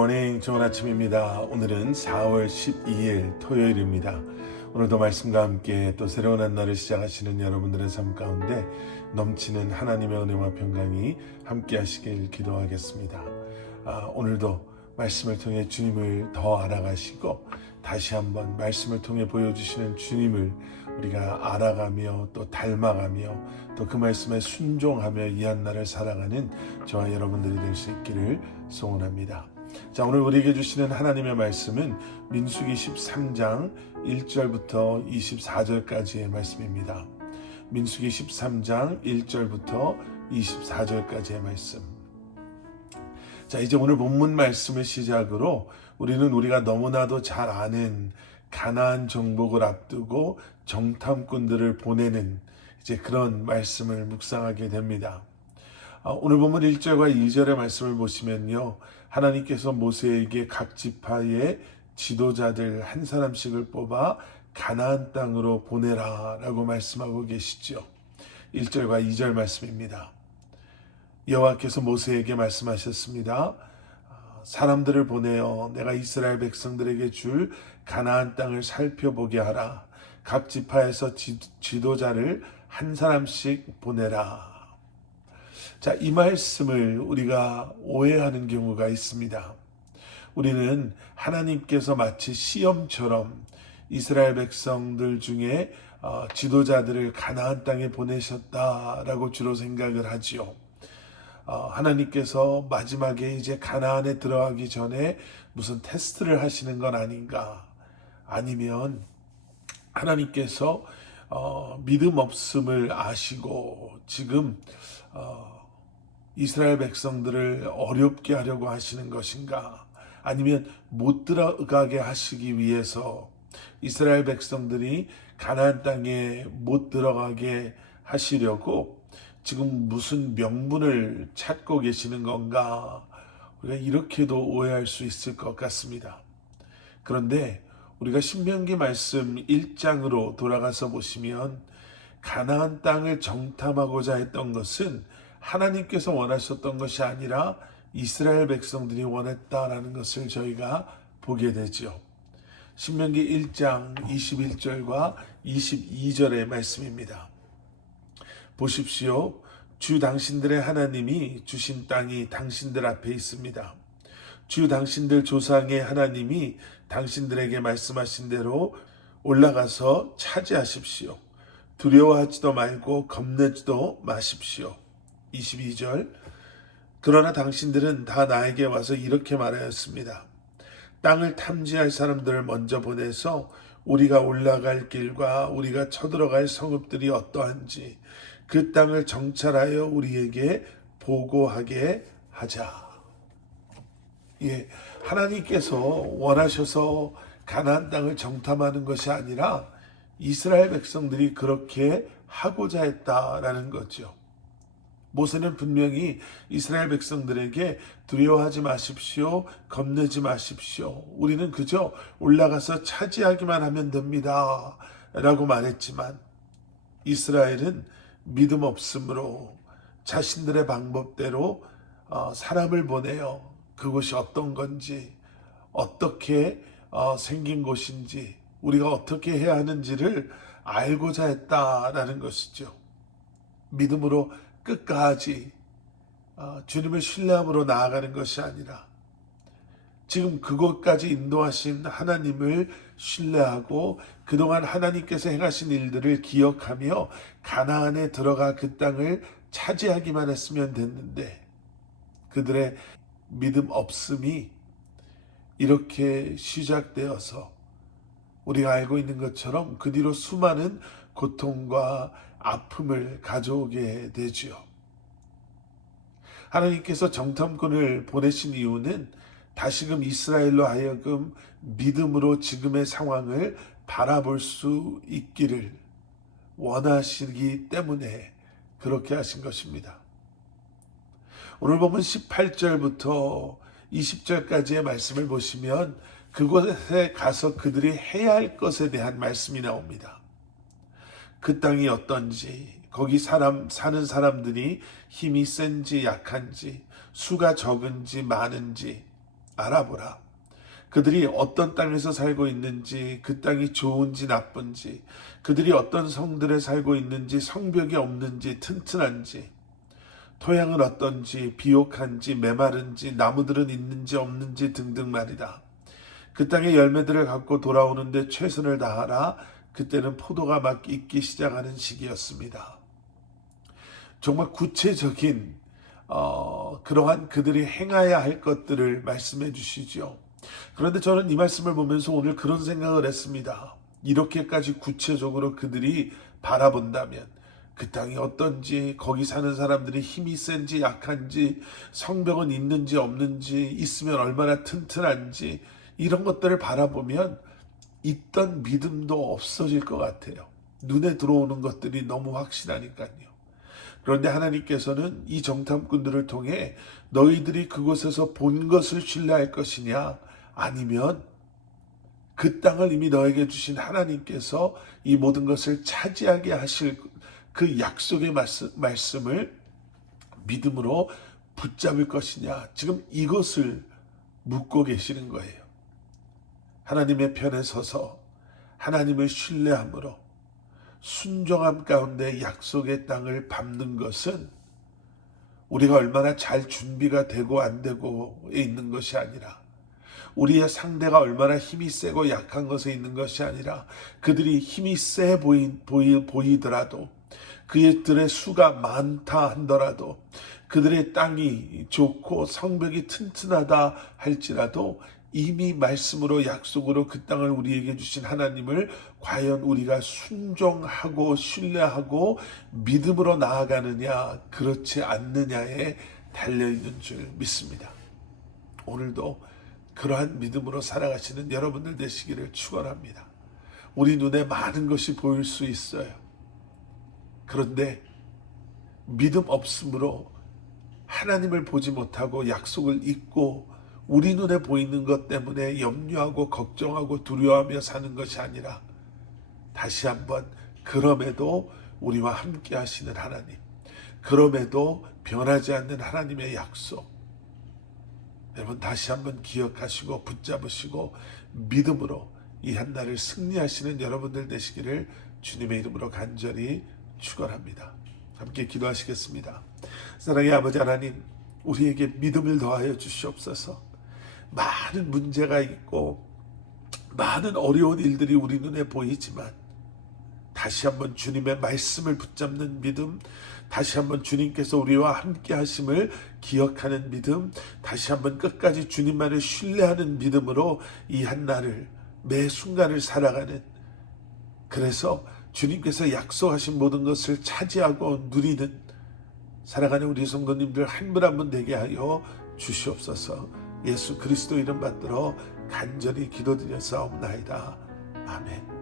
굿모닝, 좋은 아침입니다. 오늘은 4월 12일 토요일입니다. 오늘도 말씀과 함께 또 새로운 한 날을 시작하시는 여러분들의 삶 가운데 넘치는 하나님의 은혜와 평강이 함께 하시길 기도하겠습니다. 오늘도 말씀을 통해 주님을 더 알아가시고 다시 한번 말씀을 통해 보여주시는 주님을 우리가 알아가며 또 닮아가며 또 그 말씀에 순종하며 이 한 날을 살아가는 저와 여러분들이 될 수 있기를 소원합니다. 자, 오늘 우리에게 주시는 하나님의 말씀은 민수기 13장 1절부터 24절까지의 말씀입니다. 민수기 13장 1절부터 24절까지의 말씀. 자, 이제 오늘 본문 말씀을 시작으로 우리가 너무나도 잘 아는 가나안 정복을 앞두고 정탐꾼들을 보내는 이제 그런 말씀을 묵상하게 됩니다. 오늘 본문 1절과 2절의 말씀을 보시면요, 하나님께서 모세에게 각 지파의 지도자들 한 사람씩을 뽑아 가나안 땅으로 보내라 라고 말씀하고 계시죠. 1절과 2절 말씀입니다. 여호와께서 모세에게 말씀하셨습니다. 사람들을 보내어 내가 이스라엘 백성들에게 줄 가나안 땅을 살펴보게 하라. 각 지파에서 지도자를 한 사람씩 보내라. 자, 이 말씀을 우리가 오해하는 경우가 있습니다. 우리는 하나님께서 마치 시험처럼 이스라엘 백성들 중에 지도자들을 가나안 땅에 보내셨다라고 주로 생각을 하지요. 하나님께서 마지막에 이제 가나안에 들어가기 전에 무슨 테스트를 하시는 건 아닌가? 아니면 하나님께서 믿음 없음을 아시고 지금 이스라엘 백성들을 어렵게 하려고 하시는 것인가? 아니면 못 들어가게 하시기 위해서 이스라엘 백성들이 가나안 땅에 못 들어가게 하시려고 지금 무슨 명분을 찾고 계시는 건가? 우리가 이렇게도 오해할 수 있을 것 같습니다. 그런데 우리가 신명기 말씀 1장으로 돌아가서 보시면 가나안 땅을 정탐하고자 했던 것은 하나님께서 원하셨던 것이 아니라 이스라엘 백성들이 원했다라는 것을 저희가 보게 되죠. 신명기 1장 21절과 22절의 말씀입니다. 보십시오. 주 당신들의 하나님이 주신 땅이 당신들 앞에 있습니다. 주 당신들 조상의 하나님이 당신들에게 말씀하신 대로 올라가서 차지하십시오. 두려워하지도 말고 겁내지도 마십시오. 22절. 그러나 당신들은 다 나에게 와서 이렇게 말하였습니다. 땅을 탐지할 사람들을 먼저 보내서 우리가 올라갈 길과 우리가 쳐들어갈 성읍들이 어떠한지 그 땅을 정찰하여 우리에게 보고하게 하자. 예, 하나님께서 원하셔서 가나안 땅을 정탐하는 것이 아니라 이스라엘 백성들이 그렇게 하고자 했다라는 거죠. 모세는 분명히 이스라엘 백성들에게 두려워하지 마십시오. 겁내지 마십시오. 우리는 그저 올라가서 차지하기만 하면 됩니다. 라고 말했지만 이스라엘은 믿음 없음으로 자신들의 방법대로 사람을 보내어 그곳이 어떤 건지 어떻게 생긴 곳인지 우리가 어떻게 해야 하는지를 알고자 했다라는 것이죠. 믿음으로 끝까지 주님을 신뢰함으로 나아가는 것이 아니라 지금 그곳까지 인도하신 하나님을 신뢰하고 그동안 하나님께서 행하신 일들을 기억하며 가나안에 들어가 그 땅을 차지하기만 했으면 됐는데 그들의 믿음 없음이 이렇게 시작되어서 우리가 알고 있는 것처럼 그 뒤로 수많은 고통과 아픔을 가져오게 되지요. 하나님께서 정탐꾼을 보내신 이유는 다시금 이스라엘로 하여금 믿음으로 지금의 상황을 바라볼 수 있기를 원하시기 때문에 그렇게 하신 것입니다. 오늘 보면 18절부터 20절까지의 말씀을 보시면 그곳에 가서 그들이 해야 할 것에 대한 말씀이 나옵니다. 그 땅이 어떤지, 거기 사는 사람들이 힘이 센지 약한지, 수가 적은지 많은지, 알아보라. 그들이 어떤 땅에서 살고 있는지, 그 땅이 좋은지 나쁜지, 그들이 어떤 성들에 살고 있는지, 성벽이 없는지, 튼튼한지, 토양은 어떤지, 비옥한지, 메마른지, 나무들은 있는지 없는지 등등 말이다. 그 땅의 열매들을 갖고 돌아오는데 최선을 다하라. 그때는 포도가 막 익기 시작하는 시기였습니다. 정말 구체적인 그러한 그들이 행해야 할 것들을 말씀해 주시죠. 그런데 저는 이 말씀을 보면서 오늘 그런 생각을 했습니다. 이렇게까지 구체적으로 그들이 바라본다면 그 땅이 어떤지, 거기 사는 사람들이 힘이 센지 약한지, 성벽은 있는지 없는지, 있으면 얼마나 튼튼한지, 이런 것들을 바라보면 있던 믿음도 없어질 것 같아요. 눈에 들어오는 것들이 너무 확실하니까요. 그런데 하나님께서는 이 정탐꾼들을 통해 너희들이 그곳에서 본 것을 신뢰할 것이냐, 아니면 그 땅을 이미 너에게 주신 하나님께서 이 모든 것을 차지하게 하실 그 약속의 말씀을 믿음으로 붙잡을 것이냐, 지금 이것을 묻고 계시는 거예요. 하나님의 편에 서서 하나님을 신뢰함으로 순종함 가운데 약속의 땅을 밟는 것은 우리가 얼마나 잘 준비가 되고 안 되고에 있는 것이 아니라, 우리의 상대가 얼마나 힘이 세고 약한 것에 있는 것이 아니라, 그들이 힘이 세 보이더라도, 그들의 수가 많다 한더라도, 그들의 땅이 좋고 성벽이 튼튼하다 할지라도 이미 말씀으로 약속으로 그 땅을 우리에게 주신 하나님을 과연 우리가 순종하고 신뢰하고 믿음으로 나아가느냐 그렇지 않느냐에 달려있는 줄 믿습니다. 오늘도 그러한 믿음으로 살아가시는 여러분들 되시기를 축원합니다. 우리 눈에 많은 것이 보일 수 있어요. 그런데 믿음 없음으로 하나님을 보지 못하고 약속을 잊고 우리 눈에 보이는 것 때문에 염려하고 걱정하고 두려워하며 사는 것이 아니라, 다시 한번 그럼에도 우리와 함께 하시는 하나님, 그럼에도 변하지 않는 하나님의 약속, 여러분 다시 한번 기억하시고 붙잡으시고 믿음으로 이 한날을 승리하시는 여러분들 되시기를 주님의 이름으로 간절히 축원합니다. 함께 기도하시겠습니다. 사랑의 아버지 하나님, 우리에게 믿음을 더하여 주시옵소서. 많은 문제가 있고 많은 어려운 일들이 우리 눈에 보이지만 다시 한번 주님의 말씀을 붙잡는 믿음, 다시 한번 주님께서 우리와 함께 하심을 기억하는 믿음, 다시 한번 끝까지 주님만을 신뢰하는 믿음으로 이 한날을 매 순간을 살아가는, 그래서 주님께서 약속하신 모든 것을 차지하고 누리는 살아가는 우리 성도님들 한 분 한 분 되게 하여 주시옵소서. 예수 그리스도 이름 받들어 간절히 기도드려 싸움나이다. 아멘.